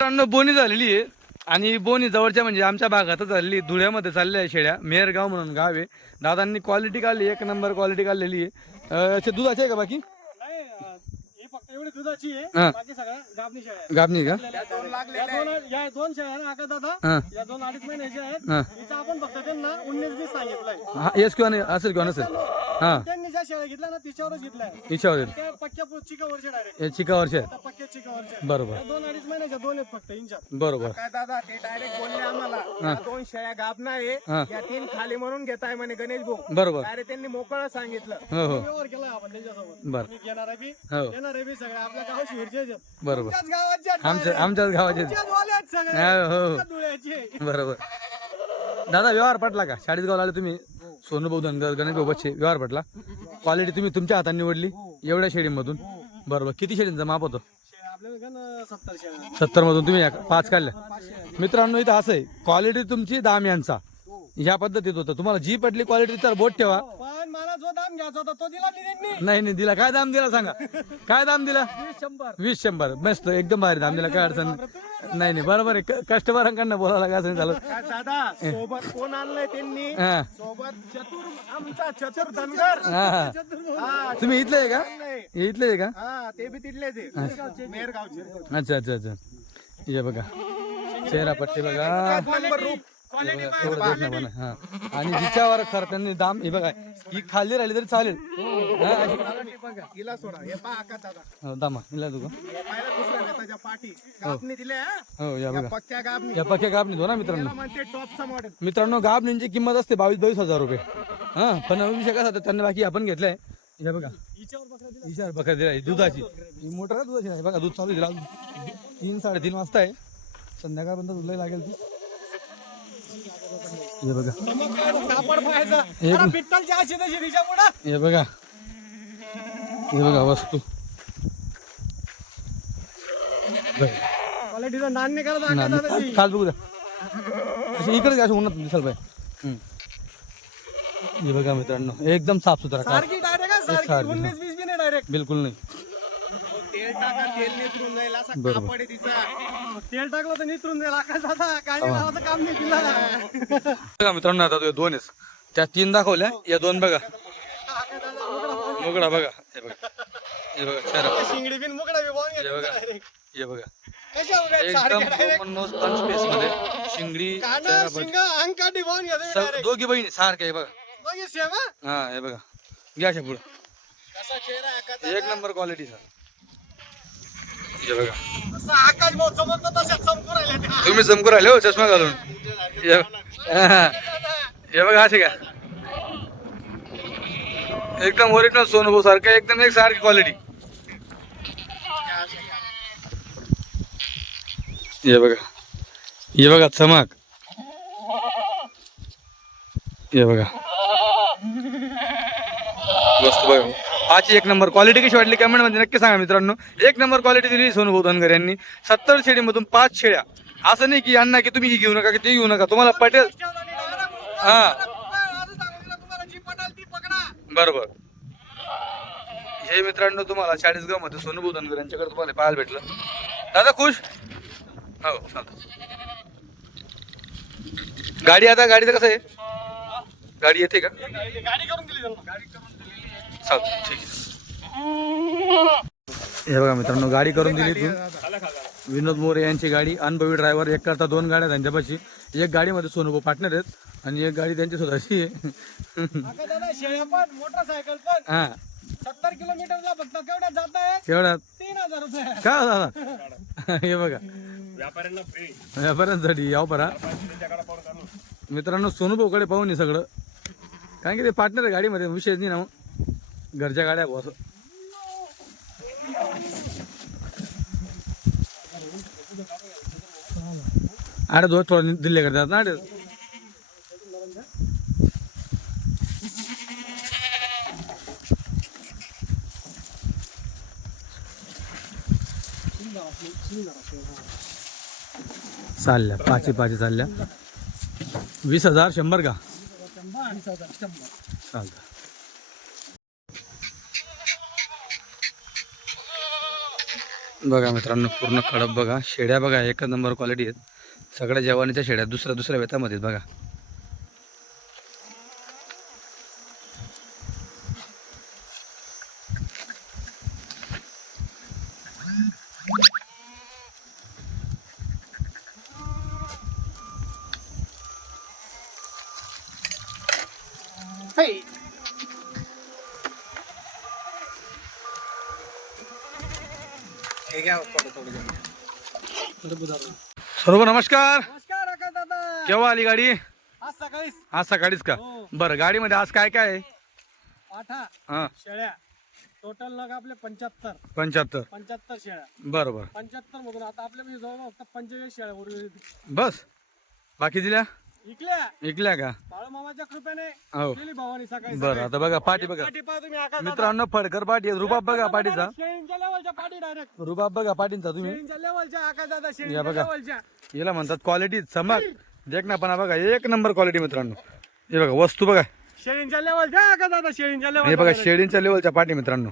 मित्रांनो बोनी झालेली आहे आणि बोनी जवळच्या म्हणजे आमच्या भागातच झालेली धुळ्यामध्ये चालल्या आहे शेळ्या. मेहरगाव म्हणून गाव आहे. दादांनी क्वालिटी काढली, एक नंबर क्वालिटी काढलेली आहे. असे दुधाचे आहे का बाकी? फक्त एवढी दुधाची आहे, हा. बाकी सगळ्या गाभणी शेळ्या आहेत. गाबणी का? या दोन शेळ्या ना आका दादा, हा या 2-2.5 महिन्याच्या आहेत. हा हिचं आपण फक्त त्यांना 19-20 सांगितलंय. हा येस किंवा नाही असेल किंवा नसेल. हा त्यांनी ज्या शेळ्या घेतल्या ना तिच्यावरच घेतल्या. इच्छावर त्या पक्क्या चिकावरच्या डायरेक्ट, हे चिकावरचे आहेत. त्या पक्क्या चिकावरच्या. बरोबर 2-2.5 महिन्याच्या दोन आहेत फक्त इंचात. बरोबर. काय दादा ते डायरेक्ट बोलले आम्हाला या 2 शेळ्या गाभणा आहे, हा. या 3 खाली म्हणून घेताय म्हणे गणेश भाऊ. बरोबर. डायरेक्ट त्यांनी मोकळं सांगितलं. हो हो व्यवहार केलाय आपण त्यांच्यासोबत. बरं. मी घेणार आहे बी, हो देणार आहे बी, सगळ्या आपल्या गाव शिरचे आहेत. बरोबर. त्याच गावाचे आहेत आमच्याच direct. गावाचे त्याच वाले आहेत सगळे. हो हो त्या धुळ्याचे. बरोबर. दादा व्यवहार पटला का? शाळेत गावाला आले तुम्ही, सोनूभाऊ धनगर गणेश भाऊ बच्चे, व्यवहार पटला? क्वालिटी तुम्ही तुमच्या हाताने निवडली एवढ्या शेळीमधून? बरोबर. किती शेळींचा माप होतं? शेळ्या आपल्याला का ना 70 शेळ्या. 70 मधून तुम्ही 5 काढल्या. 5 शेळ्या. मित्रांनो इथं असं आहे, क्वालिटी तुमची, दाम यांचा, ह्या पद्धतीत होतं. तुम्हाला जी पटली क्वालिटी तर बोट ठेवा. पण मला जो दाम घ्यायचा होता तो दिला नाही त्यांनी. नाही नाही दिला. काय दाम दिला सांगा? काय दाम दिला? 20-100. मस्त एकदम भारी दाम दिला. काय अडचण नाही. नाही बरोबर आहे. कस्टमरांकडनं बोलायला काय अडचण झालं. काय दादा सोबत कोण आणलंय त्यांनी? हा सोबत आमचा चतुर धनगर. हा हा. हा, तुम्ही इथले आहे का? आणलंय. हे इथले आहे का? हा ते बी तिथलेच आहे, मेरगावचे. अच्छा अच्छा अच्छा. हे बघा चेहरा पट्टी बघा. नंबर रूप. हे बघा, थोडं देत नाही मला. हा आणि जिच्यावर खरं त्यांनी दाम, हे बघा ही खाली राहिली तरी चालेल. हा, अशी- हिला सोडा, हे पहा का दादा, हो, दामा हिला तू का? हे पाहिलं दुसऱ्या नेताच्या पाठी गाभणी दिल्या हा? हो या बघा. पक्क्या गाभणी. या पक्या गाब नाही ना मित्रांनो. याला म्हणते टॉपचा मॉडेल. मित्रांनो गाब नेंची किंमत असते 22-22 हजार रुपये. हा पण विषय कसा होता, त्यांना बाकी आपण घेतलाय. हे बघा हिच्यावर बकरा दिला दुधाची. ही मोटर का दुधाची नाही बघा. दूध चालू दिला 3-3:30 वाजता आहे. संध्याकाळपर्यंत दुधला लागेल ती. हे बघा कापड पाहायचा. एक- अरे पित्तलची अशी तशी तिच्यापुढं. हे बघा. हे बघा वस्तू. क्वालिटीचा नान नाही करत आका दादाची. खाल बघू द्या. अशी इकडे अशी उन्हात दिसायला पाहिजे. हे बघा मित्रांनो एकदम साफ सुथरा कास. सारखी डायरेक्ट सारखी सारखी, 19-20 बी नाही डायरेक्ट. बिलकुल नाही. तेल टाका, तेल नितरून जाईल असा बरोबर. कापड आहे तिचा. तेल टाकलं तर नितरून जाईल आका दादा. काही नावाचं काम नाही दिलं. बघा मित्रांनो आता तो 2 आहेत. त्या 3 दाखवल्या, या 2 बघा. आका दादा मुकडा मोकळा बघा. हे बघा. हे बघा चेहरा. शिंगडी बिन मुकडा बी बॉन हे बघा. डायरेक्ट. हे बघा कशा उभ्या आहेत एकदम सारख्या direct. Common nose punch face मध्ये शिंगडी काना चेहरा बघ. शिंग अंकाटी बॉन घेतो डायरेक्ट. दोघी बहिणी सारख्या आहे बघा. बघ सेम हा. हा हे बघा घ्या अशा पुढं. कसा चेहरा आहे का एक नंबर क्वालिटीचा. हे बघा तसं आकाश भाऊ चमकतो तशाच चमकू राहिल्या त्या. तुम्ही चमकू राहिले हो चष्मा घालून. हे बघा असे का एकदम ओरिजिनल सोनूभाऊ सारखं एकदम एक सारखी क्वालिटी. हे बघा. हे बघा चमक. हे बघा मस्त बघा. आजची एक नंबर क्वालिटी कशी वाटली कमेंट मध्ये नक्की सांगा मित्रांनो. एक नंबर क्वालिटी दिली सोनूभाऊ धनगर यांनी. 70 शेळीमधून 5 शेळ्या. असं नाही की यांना की तुम्ही ही घेऊ नका की ते घेऊ नका, तुम्हाला पटेल. हा. तुम्हाला जी पटाल ती पकडा. बरोबर. हे मित्रांनो तुम्हाला 40गाव मध्ये सोनूभाऊ धनगर यांच्याकडे तुम्हाला पाहायला भेटलं. दादा खुश हो चालतं. गाडी आता गाडीचं कसं आहे, गाडी येते का? गाडी करून दिली त्यांना. चालतं ठीक आहे. हे बघा मित्रांनो गाडी करून दिली इथून. विनोद मोरे यांची गाडी, अनुभवी ड्रायव्हर. एक करता 2 गाड्या त्यांच्यापाशी. एक गाडीमध्ये सोनूभाऊ पार्टनर आहेत आणि एक गाडी त्यांची स्वतःची आहे. आका दादा शेळ्या पण मोटरसायकल पण हा 70 किलोमीटरला फक्त केवढ्यात जात आहेत? केवढ्यात 3000 रुपये. का दादा? हे बघा व्यापाऱ्यांसाठी याव परा मित्रांनो. सोनूभाऊकडे पाहून सगळं, कारण की ते पार्टनर आहे गाडीमध्ये, विषयच नाही ना. मग घरच्या गाड्या भाऊ असं. अरे दोन थोडं दिल्ली करतात ना. अरे चालल्या 5 चालल्या. 20,000 100 का चालतं. बघा मित्रांनो पूर्ण खडप बघा, शेड्या बघा एक नंबर क्वालिटी आहेत सगळ्या जवानीच्या शेड्या, दुसऱ्या वेतामध्ये आहेत बघा. सर्व नमस्कार. नमस्कार आकाश दादा. केव्हा आली गाडी? आज सकाळीच आज सकाळीच का? हो. बरं, गाडीमध्ये आज काय काय आहे? आठा हा, शेळ्या टोटल नग आपले 75 75. शेळ्या. बरं बरं, 75 मधून आता आपल्या जवळ फक्त 45 शेळ्या उरलेल्या. बस बाकी दिल्या इकल्या ऐकल्या का? बाळू मामाच्या कृपेने हो. दिली भावानी सकाळी. बरं, आता बघा पाठी बघा पाठी पहा तुम्ही आकाश दादा. मित्रांनो, फडकर पाठी आहे. रुबाब बघा पाठीचा, शेळींच्या लेवलच्या पाठी डायरेक्ट रुबाब बघा पाठींचा. तुम्ही शेळींच्या लेवलच्या आकाश दादा या शेळींच्या बघा. लेवलच्या. याला म्हणतात क्वालिटी चमक देखणापणा बघा, एक नंबर क्वालिटी मित्रांनो. हे बघा वस्तू बघा, शेळींच्या लेवलच्या आकाश दादा शेळींच्या हे बघा लेवल. शेडींच्या लेवलच्या पाठी मित्रांनो.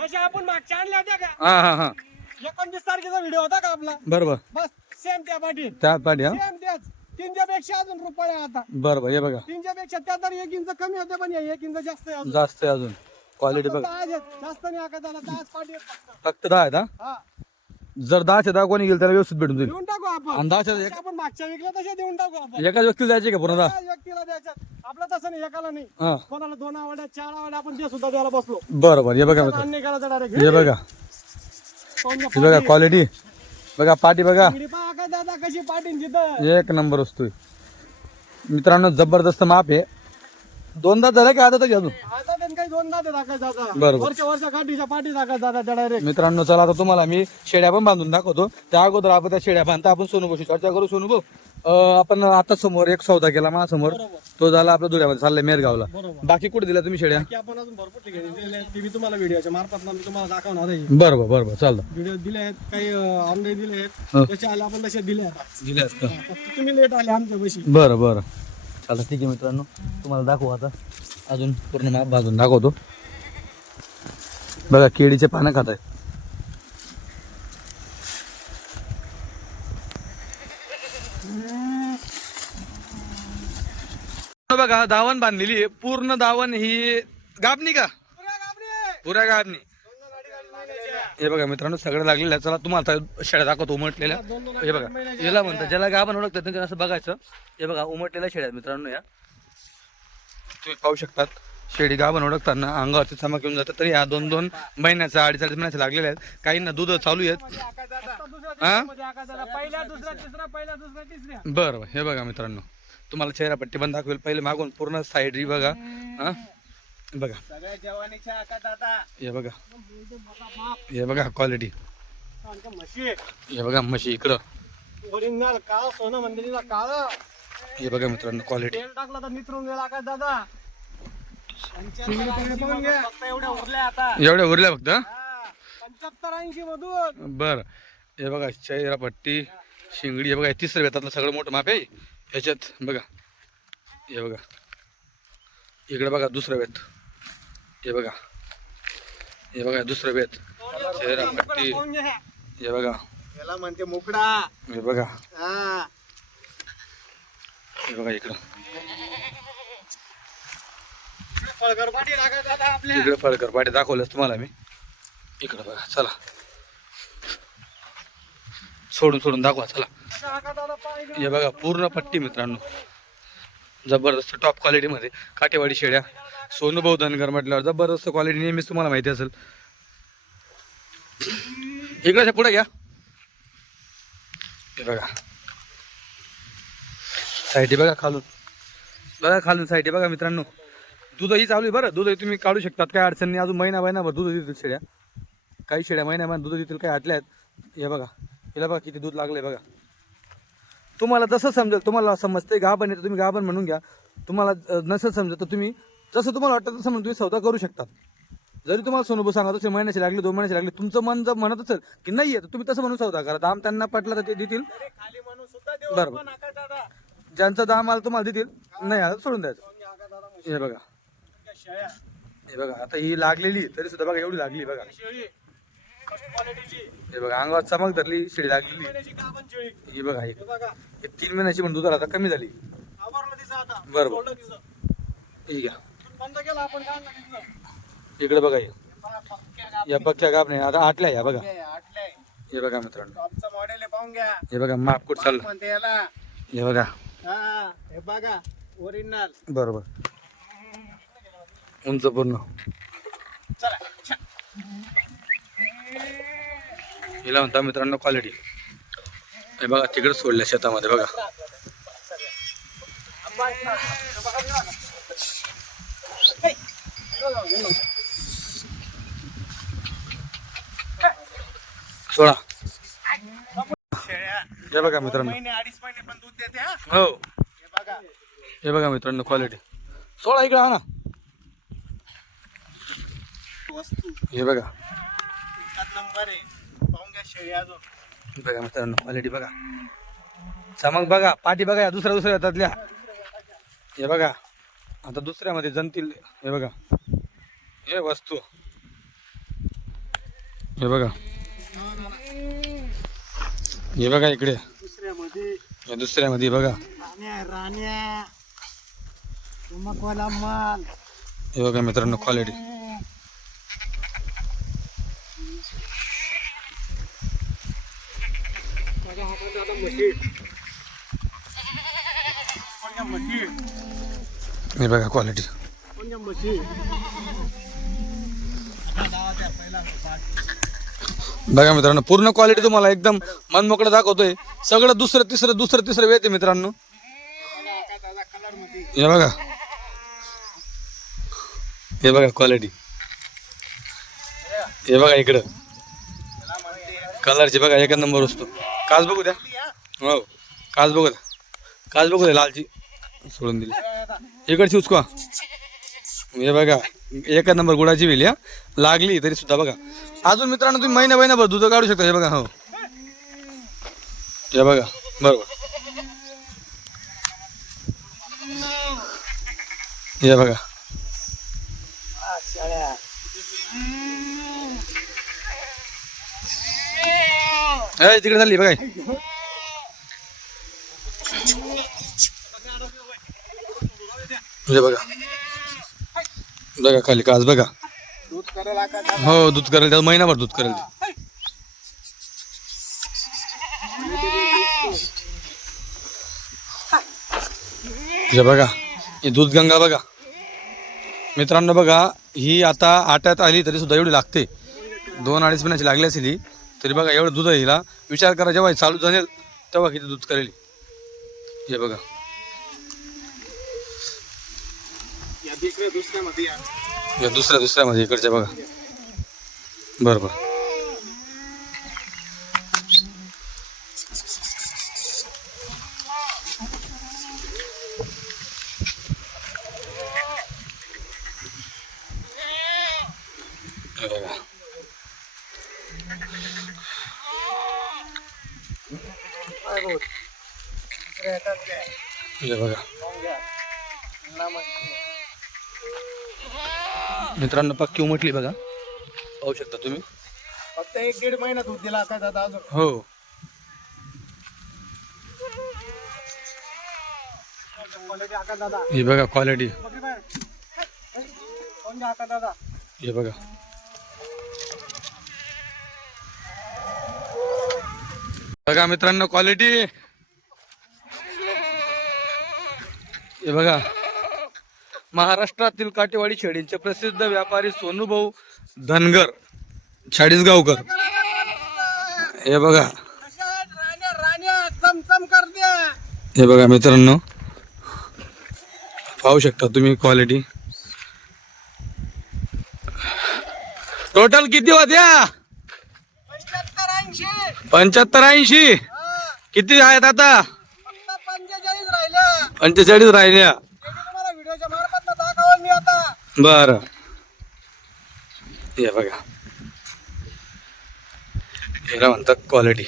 तशा आपण मागच्या आणल्या होत्या का? हा हा हा, 29 तारखेचा व्हिडिओ होता का आपला? बरोबर, बस सेम त्या पाठी त्या पाठी. हा, सेम त्याच. तीनच्यापेक्षा अजून रुपये आता बरोबर. हे बघा तीनच्यापेक्षा त्या तर 1 इंच कमी होते, पण 1 इंच जास्त आहे अजून. जास्त आहे अजून क्वालिटी बघा. 10 आहेत, जास्त नाही आकाश दादा. 10 पाठी आहेत फक्त. फक्त 10 आहेत. हा, हा जर 10च्या 10 कोणी गेल त्याला व्यवस्थित भेटून जाईल. देऊन टाकू आपण. आणि 10च्या जसे आपण मागच्या विकल्या तशा देऊन टाकू आपण. एकाच व्यक्तीला द्यायचे का पूर्ण 10? एकाच व्यक्तीला द्यायच्यात. आपलं तसं नाही, एकाला नाही. हा, कोणाला 2 आवड्या 4 आवड्या आपण ते सुद्धा द्यायला बसलो. बरोबर. हे बघा मित्रांनो, अन्य करायचं डायरेक्ट. हे बघा, हे बघा क्वालिटी बघा, पाठी बघा आकाश दादा कशी पाठीन तिथं. एक नंबर वस्तू आहे मित्रांनो. जबरदस्त माप आहे. 2 दात झाले का आता तरी अजून? आता त्यांनी काही 2 दात आकाश दादा. बरोबर. वर्ष काठीच्या पाठी आकाश दादा त्या डायरेक्ट. मित्रांनो चला आता तुम्हाला मी शेड्या पण बांधून दाखवतो. त्या अगोदर आपण त्या शेड्या बांधता आपण सोनूभाऊशी चर्चा करू. सोनूभाऊ, आपण आता समोर एक सौदा केला माझ्यासमोर, बरोबर तो झाला आपल्या धुळ्यामध्ये चाललाय मेरगावला. बरोबर. बाकी कुठे दिला तुम्ही शेड्या? की आपण अजून भरपूर ठिकाणी दिलेले आहेत. ते मी तुम्हाला व्हिडिओच्या मार्फत मी तुम्हाला दाखवणार आहे. बरोबर बरोबर, चालतं. व्हिडिओ दिले आहेत, काही ऑनलाईन दिले हो. आहेत. जसे आले आपण तसे दिले आहेत. दिल्या का? फक्त तुम्ही लेट आले आमच्या पैसे. बरं बरं, चालतं ठीक आहे मित्रांनो. तुम्हाला दाखवू आता अजून पूर्ण माप बांधून दाखवतो. बघा केळीचे पानं खात आहे. बघा दावण बांधलेली आहे पूर्ण. दावण ही गाबणी का? पुऱ्या गाबणी. हे बघा मित्रांनो सगळं लागलेलं आहे. चला तुम्हाला आता शेळ्या दाखवतो उमटलेल्या. हे बघा याला म्हणतात, ज्याला गाभण ओळखतात त्यांनी असं बघायचं. हे बघा उमटलेल्या शेळ्या मित्रांनो. या तुम्ही पाहू शकतात शेळी गाभण ओळखताना अंगावरती चमक येऊन जातात. तरी ह्या 2-2 महिन्याचा 2.5 महिन्याचा लागलेल्या आहेत. काहींना दूध चालू आहेत. हा, पहिला दुसरा तिसरा, पहिला दुसरा तिसऱ्या. बरं. हे बघा मित्रांनो तुम्हाला चेहरापट्टी पण दाखवेल. पहिले मागून पूर्ण साईड बघा. हा बघा, सगळ्या जवानीच्या आकाश दादा. हे बघा, हे बघा क्वालिटी. म्हशी हे बघा म्हशी इकडं. ओरिजिनल काळ सोनं मंदिरीला काळ. हे बघा मित्रांनो क्वालिटी. तेल टाकला तर नितरून गेला आकाश दादा. फक्त एवढ्या उरल्या आता. एवढ्या उरल्या फक्त? 75-80 मधून. बर. हे बघा चेहरापट्टी शिंगडी. हे बघा 3ऱ्या वेतातलं सगळं मोठं माप आहे ह्याच्यात. बघा हे बघा इकडे बघा 2रं वेत. हे बघा, हे बघा 2रं वेत. चेहरापट्टी हे बघा. याला म्हणते मुकडा. हे बघा, हा हे बघा इकडं. फळकर पाठी आकाश दादा आपल्या. इकडे फळकर पाठी दाखवलंच तुम्हाला मी. इकडं बघा, चला सोडून दाखवा. चला आकाश दादा पाहिजे. हे बघा पूर्ण पट्टी मित्रांनो. जबरदस्त टॉप क्वालिटी मध्ये काठेवाडी शेड्या. सोनूभाऊ धनगर म्हटल्यावर जबरदस्त क्वालिटी नेहमीच तुम्हाला माहिती असेल. इकडे पुढे घ्या. हे बघा साईटी बघा खालून. बघा खालून साईटी बघा मित्रांनो. दूधही चालू आहे बरं. दूधही तुम्ही काढू शकतात, काय अडचण नाही. अजून महिनाभर दूध देतील शेड्या. काही शेड्या महिन्याभर दूध देतील, काही आटल्या आहेत. हे बघा हिला बघा किती दूध लागलंय बघा. तुम्हाला जसं समजेल, तुम्हाला समजते गाभण आहे तर तुम्ही गाभण म्हणून घ्या. तुम्हाला नसेल समजत तर तुम्ही जसं तुम्हाला वाटतं तसं म्हणून तुम्ही सौदा करू शकतात. जरी तुम्हाला सोनूभाऊ सांगा तसे महिन्याचे लागले 2 महिन्याचे लागले, तुमचं मन जर म्हणत असेल की नाही आहे तर तुम्ही तसं म्हणून सौदा करा. दाम त्यांना पटला तर ते देतील. खाली म्हणून सुद्धा देऊ बरोबर. आपण आकाश दादा. ज्यांचा दाम आला तुम्हाला देतील, नाही आला तर सोडून द्यायचं. आकाश दादा हे बघा, शेळ्या. हे बघा आता ही लागलेली तरी सुद्धा बघा एवढी लागली बघा. शेळी हे बघा अंगावर चमक धरली, शिडी लागलेली. ही बघा ही 3 महिन्याची पण दुधाला आता कमी झाली. बरोबर ठीक आहे. इकडे बघा या पक्क्या गाप नाही आता आटल्या या बघा. हे बघा मित्रांनो, मॉडेल पाहून घ्या. हे बघा माप कुठ चाललं. म्हणते याला. हे बघा हे बघा ओरिजिनल. बरोबर उंच पूर्ण. चला हिला म्हणता मित्रांनो क्वालिटी. हे बघा तिकडे सोडल्या शेतामध्ये बघा. सोळा. हे बघा मित्रांनो, 2.5 महिने पण दूध देते. हो हे बघा. हे बघा मित्रांनो क्वालिटी. 16 इकडे हा ना. वस्तू हे बघा नंबर आहे. पाहून घ्या शेळी अजून. बघा मित्रांनो क्वालिटी बघा. चमक बघा, पाठी बघा या दुसऱ्या येतातल्या. हे बघा आता दुसऱ्यामध्ये जनतील. हे बघा हे वस्तू. हे बघा हे बघा इकडे या दुसऱ्यामध्ये बघा. राण्या चमकवाला माल. हे बघा मित्रांनो क्वालिटी. हे बघा क्वालिटी. बघा मित्रांनो पूर्ण क्वालिटी तुम्हाला एकदम मनमोकळं दाखवतोय. सगळं दुसरं तिसरं वेळ मित्रांनो. हे बघा हे बघा क्वालिटी. हे बघा इकडं कलरची बघा एक नंबर असतो. काच बघू द्या. हो काच बघू द्या. काच बघू द्या लालची सोडून दिली. इकडची उचका. हे बघा एक नंबर गुळाची वेली. लागली तरी सुद्धा बघा. अजून मित्रांनो तुम्ही महिनाभर दूध काढू शकता. हे बघा हो हे बघा बरोबर. हे बघा तिकडे झाली बघा. हे बघा बघा खाली काच बघा. दूध करायला का. हो दूध करेल त्यात महिनाभर दूध करेल. हे बघा ही दूध गंगा बघा मित्रांनो. बघा ही आता आट्यात आली तरी सुद्धा एवढी लागते. 2-2.5 महिन्याची लागली असेल ही तरी बघा एवढं दूध आहे हिला. विचार करा जेव्हा चालू झाले तेव्हा किती दूध करेल. हे बघा या दुसऱ्यामध्ये इकडच्या बघा बरोबर. हे बघा मित्रांनो पक्की उमटली बघा. पाहू शकता तुम्ही. फक्त 1-1.5 महिना दूध दिला आता दादा अजून. हो हे बघा क्वालिटी. हे बघा बघा मित्रांनो क्वालिटी. हे बघा महाराष्ट्रातील काटेवाडी शेळींचे प्रसिद्ध व्यापारी सोनूभाऊ धनगर चाळीसगावकर. हे बघा हे बघा मित्रांनो पाहू शकता तुम्ही क्वालिटी. टोटल किती होत्या. 75-80. किती आहेत आता. 45 राहिल्या. बर हे बघा याला म्हणतात क्वालिटी.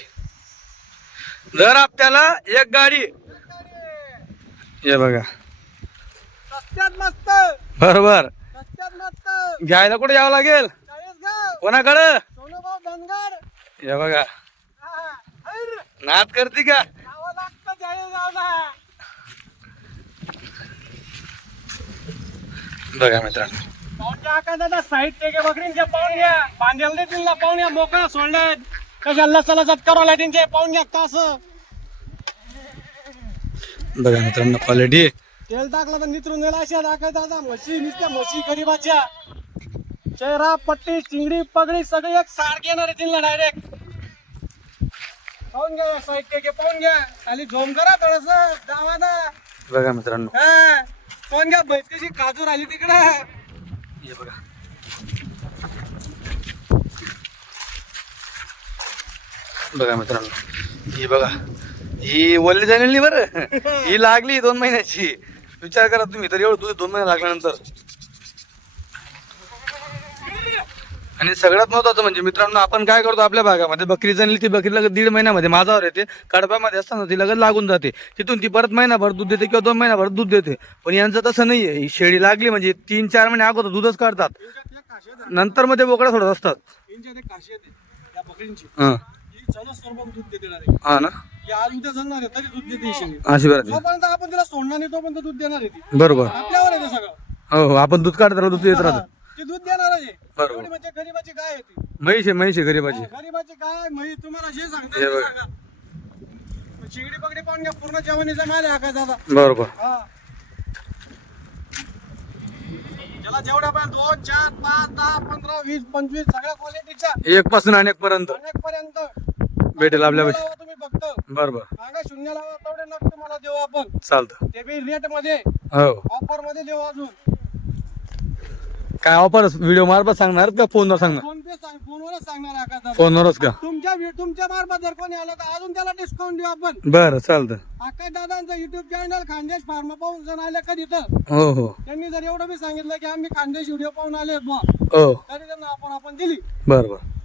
जर आपल्याला एक गाडी हे बघा मस्त बरोबर मस्त घ्यायला कुठे यावं लागेल. कोणाकडं. सोनूभाऊ धनगर हे बघा हा, हैर. नाद करते का जावं लागतं जळगावला. बघा मित्रांनो पाहुण्या आकाशाचा साईड टेके बकरींचे पाहुण्या बांधेल देतील ना पाहुण्या मोकळा सोडल्यात कशाला लचलचत करावं त्यांचे पाहुण्या तास बघा मित्रांनो क्वालिटी तेल टाकलं तर नितरून गेला अशा दाखवायचा म्हशी नुसत्या म्हशी गरीबाच्या चेहरा पट्टी चिंगडी पगडी सगळी एक सारखे येणार येतील ना डायरेक्ट पाहून घ्या साईड टेके पाहून घ्या खाली झोम करा थोडस जावा ना बघा मित्रांनो हा, पाहून घ्या म्हैस कशी काजू राहिली तिकडे हे बघा बघा मित्रांनो ही बघा ही वल्ली झालेली बरं ही लागली 2 महिन्याची विचार करा तुम्ही तर एवढं दूध 2 महिने लागल्यानंतर आणि सगळ्यात महत्वाचं म्हणजे मित्रांनो आपण काय करतो आपल्या भागामध्ये बकरी जणली ती बकरी लगेच 1.5 महिन्यामध्ये माझावर येते कडब्यामध्ये असताना ती लगेच लागून जाते तिथून ती परत महिनाभर दूध देते किंवा 2 महिन्याभर दूध देते पण यांचं तसं नाहीये ही शेळी लागली म्हणजे 3-4 महिने अगोदर दूधच काढतात नंतर मध्ये बोकड्या सोडत असतात त्या बकरींची हा ही चला सर्व दूध देते direct. हा ना ही आज उद्या जणणार आहे तरी दूध देते ही शेळी. अशी बरं जोपर्यंत आपण तिला सोडणार नाही तोपर्यंत दूध देणार आहे ती बरोबर आपल्यावर आहे ते सगळं हो हो आपण दूध काढत राहतो दूध येत राहतो ती दूध देणार आहे बरोबर. एवढी म्हणजे गरीबाची गाय आहे ती म्हैस आहे गरीबाची गरीबाची गाय म्हैस तुम्हाला जे सांगता हे ते बघा. सांगा चिंगडी पगडी पाहून घ्या पूर्ण जवानीचा माल आहे आकाश दादा बरोबर हा त्याला जेवढ्या पण 2, 4, 5, 10, 15, 20, 25 सगळ्या क्वालिटीच्या एक पासून अनेक पर्यंत अनेक पर्यंत भेटेल आपल्यापाशी तुम्ही फक्त बरोबर मागा 0 लावा तेवढे नग तुम्हाला देऊ आपण चालतं ते बी रेट मध्ये हो ऑफर मध्ये देऊ अजून काय ऑफर व्हिडिओ मार्फत सांगणार का फोनवर सांगणार फोन पे फोनवरच सांगणार आकाश दादा फोनवरच का तुमच्या मार्फत जर कोणी आलं तर अजून त्याला डिस्काउंट देऊ आपण बरं चालतं आकाश दादांचं युट्यूब चॅनल खानदेश फार्मा पाहून जण आले कधी तर हो हो त्यांनी जर एवढं बी सांगितलं की आम्ही खानदेश व्हिडिओ पाहून आले बुवा हो तरी त्यांना आपण दिली बरं बरं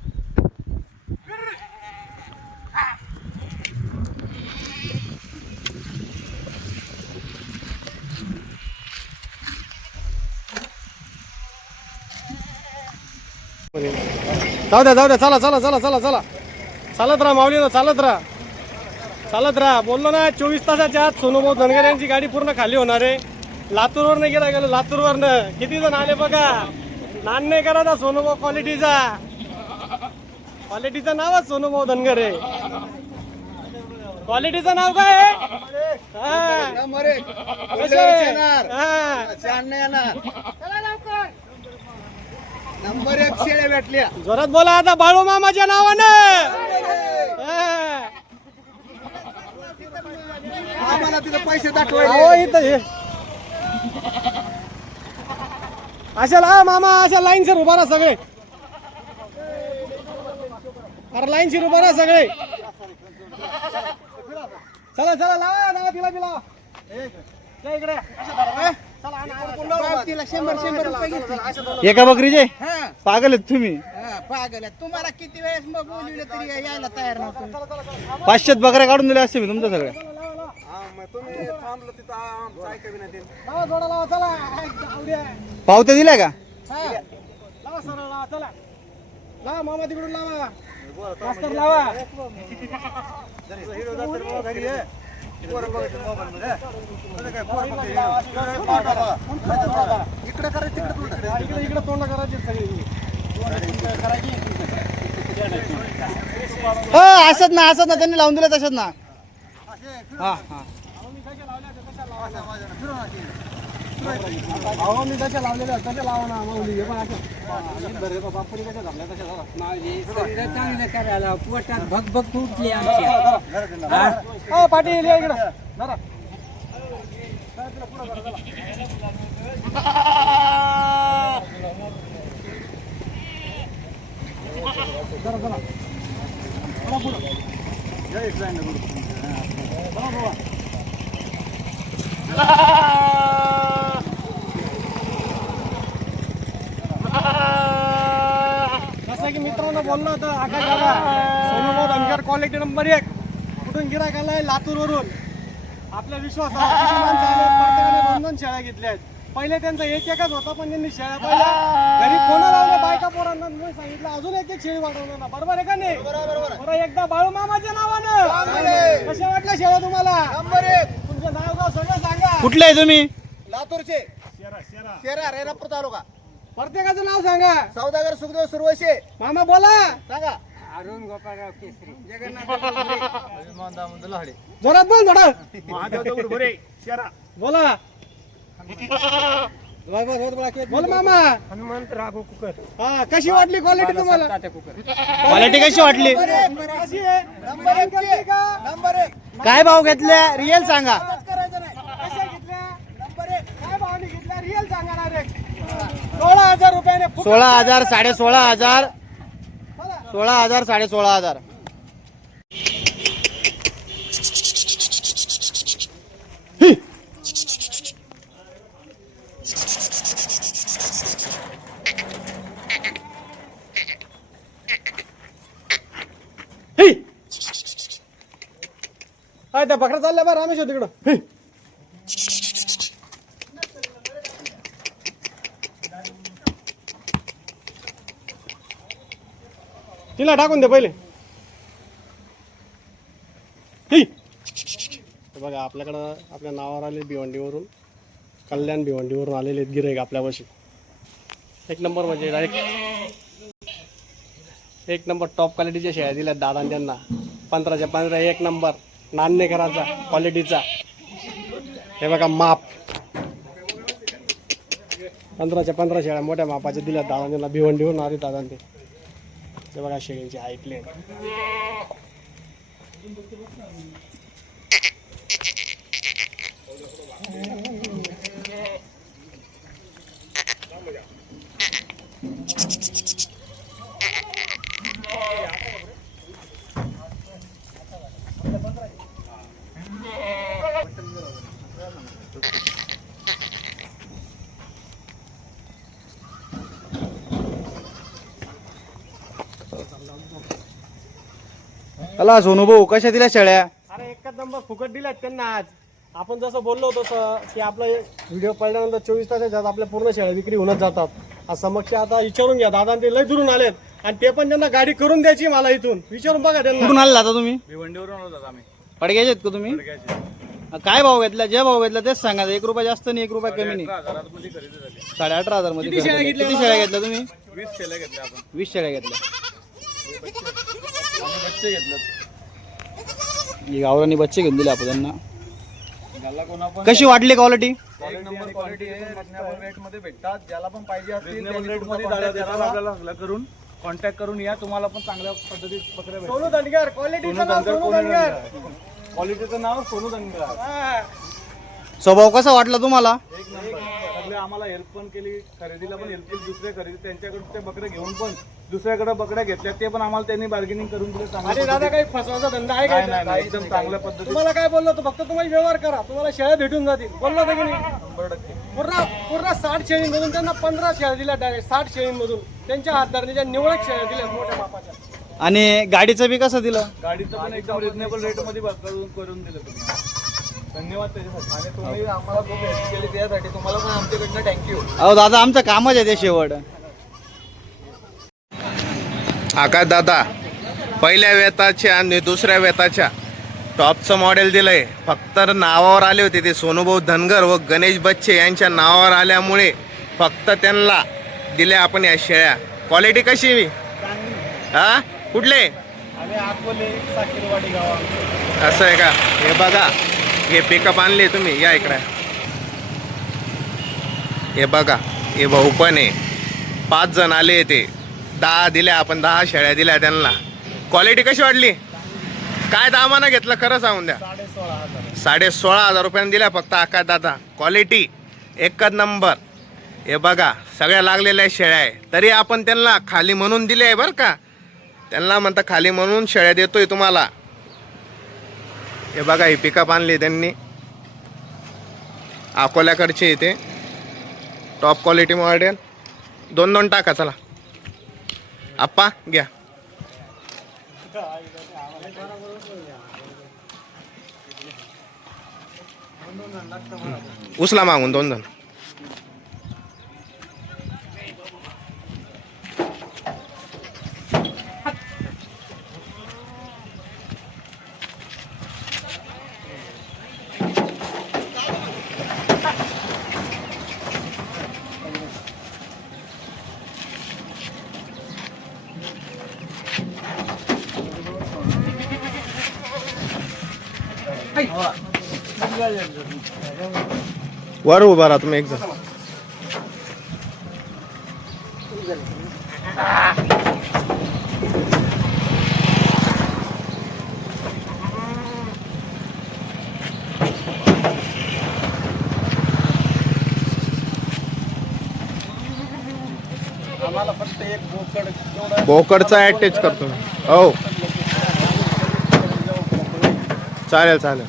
जाऊ द्या चला चालत राहा माऊलीनं चालत राहा बोललो ना 24 तासाच्या आत सोनूभाऊ धनगर यांची गाडी पूर्ण खाली होणार आहे लातूरवर नाही गेलो लातूरवरनं किती जण आले बघा नान नाही करायचा सोनूभाऊ क्वालिटीचं नावच सोनूभाऊ धनगर आहे क्वालिटीचं नाव काय आहे? हा. कसे आहे? हा. नंबर 1 शेळ्या भेटल्या जोरात बोला आता बाळू मामाच्या नावानं हा. आम्हाला तिथे पैसे दाखवायचे अहो, इथं हे. अशा मामा अशा लाईन सर उभा राहा सगळे अरे लाईन शिर उभा राहा सगळे चला लावा तिला इकडे तिला 100 रुपये घेतले. एका बकरीचे हा, पागल आहेत तुम्ही हा, पागल आहे. तुम्हाला किती वेळेस मग बोलवलं तरी यायला तयार नव्हतं 500 बकऱ्या काढून दिल्या असते मी तुमच्या सगळ्या पावत्या दिल्या का लावा सरळ लावा चला लावा मामा तिकडून लावा मास्तर लावा इकडे करायचं तिकडे इकडे तोंड करायचे सगळे असत ना त्यांनी लावून दिलं तसंच ना हा अहो मी कशा लावलेल्या कशा लावा ना माऊली हे पण असं बापरी कशा झाल्या तशा चांगलं करायला पोटात भगभग फुटली हा पाटील या इकडं जरा जसं की मित्रांनो बोललो होतं आकाश दादा सोनूभाऊ धनगर क्वालिटी नंबर 1 कुठून गिरायक आलाय लातूर वरून आपल्या विश्वासावर किती माणसं आले प्रत्येकाने 2-2 शेळ्या घेतल्या आहेत पहिले त्यांचा एक एकच होता, पण त्यांनी शेळ्या पाहिल्या घरी फोन लावले बायका पोरांना, मी सांगितलं अजून एक शेळी वाढवणार ना. बरोबर आहे का नाही? बरं, एकदा बाळू मामाच्या नावानं कशा वाटल्या शेळ्या तुम्हाला? तुमचं नाव गाव सगळं सांगा. कुठले आहे तुम्ही? लातूरचे शेरा रेणापूर तालुका. प्रत्येकाचं नाव सांगा. सौदागर सुखदेव सुरवशे. मामा बोला. सांगा. अरुण गोपाळराव केसरी. जोरात बोल थोडं. महादेव दौड भुरे शेरा. बोला. बोल मामा. हनुमंत राघो कुकर. हा, कशी वाटली क्वालिटी तुम्हाला? क्वालिटी कशी वाटली? कशी आहे? नंबर एक का? नंबर एक. काय भाव घेतल्या रिअल सांगा. करायचं नाही. कशा घेतल्या? नंबर एक. काय भावाने घेतल्या? रिअल सांगा डायरेक्ट. 16,000 रुपयाने. 16,000 16,500 16,000 16,500. काय त्या बकरा चालल्या बरं रामेश्वर तिकडं. तिला टाकून दे पहिले. हे बघा, आपल्याकडं आपल्या नावावर आले भिवंडीवरून, कल्याण भिवंडीवरून आलेले आहेत गिऱ्हाईक आपल्यापाशी. एक नंबर म्हणजे डायरेक्ट एक नंबर टॉप क्वालिटीच्या शेळ्या दिल्या दादा त्यांना. 15च्या 15 एक नंबर नान्हेकरांचा क्वालिटीचा. हे बघा माप 15च्या 15 शेळ्या मोठ्या मापाच्या दिल्या दादा त्यांना. भिवंडीवरून आले दादा ते. हे बघा शेळींचे ऐकले. अला सोनू भाऊ कशा दिल्या शेळ्या? अरे एकच नंबर फुकट दिल्यात त्यांना आज. आपण जसं बोललो होतो की आपला व्हिडिओ पडल्यानंतर 24 तासाच्या आत आपल्या पूर्ण शेळ्या विक्री होऊनच जातात. आज समक्ष आता विचारून घ्या दादा, ते लय दुरून आलेत आणि ते पण त्यांना गाडी करून द्यायची मला इथून. विचारून बघा त्यांना. कुठून आले आता तुम्ही? भिवंडीवरून आलो आम्ही. पडग्याचे आहेत का तुम्ही? काय भाव घेतला? जे भाव घेतला तेच सांगा. 1 रुपया जास्त नाही 1 रुपया कमी नाही. 18,000 मध्ये किती शेळ्या खरेदी. घेतल्या? किती शेळ्या घेतल्या तुम्ही? 20 शेळ्या घेतल्या आपण. 20 शेळ्या घेतल्या. बच्चे घेतलं. ही गावरानी बच्चे घेऊन दिले आपण त्यांना. ज्याला कोणा पण कशी वाटली क्वालिटी? नंबर क्वालिटी आहे. रिजनेबल रेट मध्ये भेटतात. ज्याला पण पाहिजे असतील रिजनेबल रेट मध्ये आपल्याला करून कॉन्टॅक्ट करून या. तुम्हाला पण चांगल्या पद्धतीत बकऱ्या भेटतील. सोनू धनगर क्वालिटीचं नाव सोनू धनगर. क्वालिटीचं नाव सोनू धनगर. हा. स्वभाव कसा वाटला तुम्हाला? एक नंबर. सगळे आम्हाला हेल्प पण केली, खरेदीला पण हेल्प केली. दुसरे खरेदी त्यांच्याकडे ते बकरे घेऊन पण दुसऱ्याकडे बकऱ्या घेतल्या, ते पण आम्हाला त्यांनी बार्गेनिंग करून दिले. अरे दादा, काही फसवायचा धंदा आहे नाही का? नाही नाही, एकदम चांगल्या पद्धतीत. तुम्हाला काय बोललो होतो? फक्त तुम्हाला व्यवहार करा, तुम्हाला शेळ्या भेटून जातील. बोललो होतो की नाही? 100%. पूर्ण पूर्ण 60 शेळींमधून त्यांना 15 शेळ्या दिल्या डायरेक्ट. 60 शेळींमधून त्यांच्या हातधारणीच्या निवडक शेळ्या दिल्या मोठ्या मापाच्या. आणि गाडीचं बी कसं दिलं? गाडीचं पण एकदम रिजनेबल रेट मध्ये करून दिलं तुम्ही. धन्यवाद त्याच्यासाठी. आणि तुम्ही आम्हाला खूप हेल्प केली त्यासाठी तुम्हाला पण आमच्याकडनं थँक्यू. अहो दादा, आमचं कामच आहे ते शेवट. आकाश दादा पहिल्या वेताच्या आणि दुसऱ्या वेताच्या टॉपचं मॉडेल दिलंय. फक्त नावावर आले होते ते सोनूभाऊ धनगर व गणेश बच्चे यांच्या नावावर आल्यामुळे फक्त त्यांना दिल्या आपण या शेळ्या. क्वालिटी कशी? हा, कुठले? असं आहे का? हे बघा, हे पिकअप आणले तुम्ही. या इकडे. हे बघा, हे भाऊ पण आहे. 5 जण आले ते. 10 दिल्या आपण. 10 शेळ्या दिल्या त्यांना. क्वालिटी कशी वाटली? काय दामानं घेतलं खरं सांगून द्या. 16,500 रुपयाने दिल्या फक्त आकाश दादा. क्वालिटी एकच नंबर. हे बघा, सगळ्या लागलेल्या शेळ्या आहे. तरी आपण त्यांना खाली म्हणून दिले आहे बरं का. त्यांना म्हणता खाली म्हणून शेळ्या देतोय तुम्हाला. हे बघा, ही पिकअप आणली त्यांनी. अकोल्याकडचे इथे टॉप क्वालिटी मॉडेल. 2 टाका. चला आप्पा घ्या. उचला मागून 2 जण. वर उभा राहा तुम्ही एक जण. आम्हाला फक्त एक बोकड तेवढं बोकडचा अटॅच करतो मी. हो चालेल चालेल.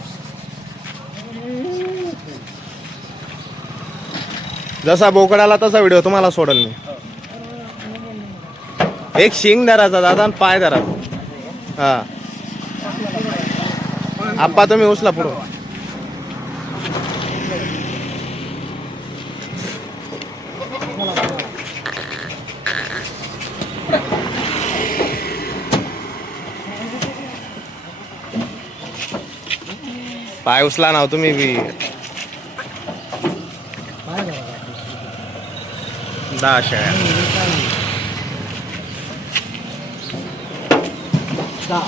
जसा बोकडाला तसा व्हिडिओ तुम्हाला सोडेल मी. एक शिंग धराचा दादा आणि पाय धराचा. हा आप्पा तुम्ही उचला पुढं. पाय उचला ना तुम्ही बी. 10 शेळ्या. दहा.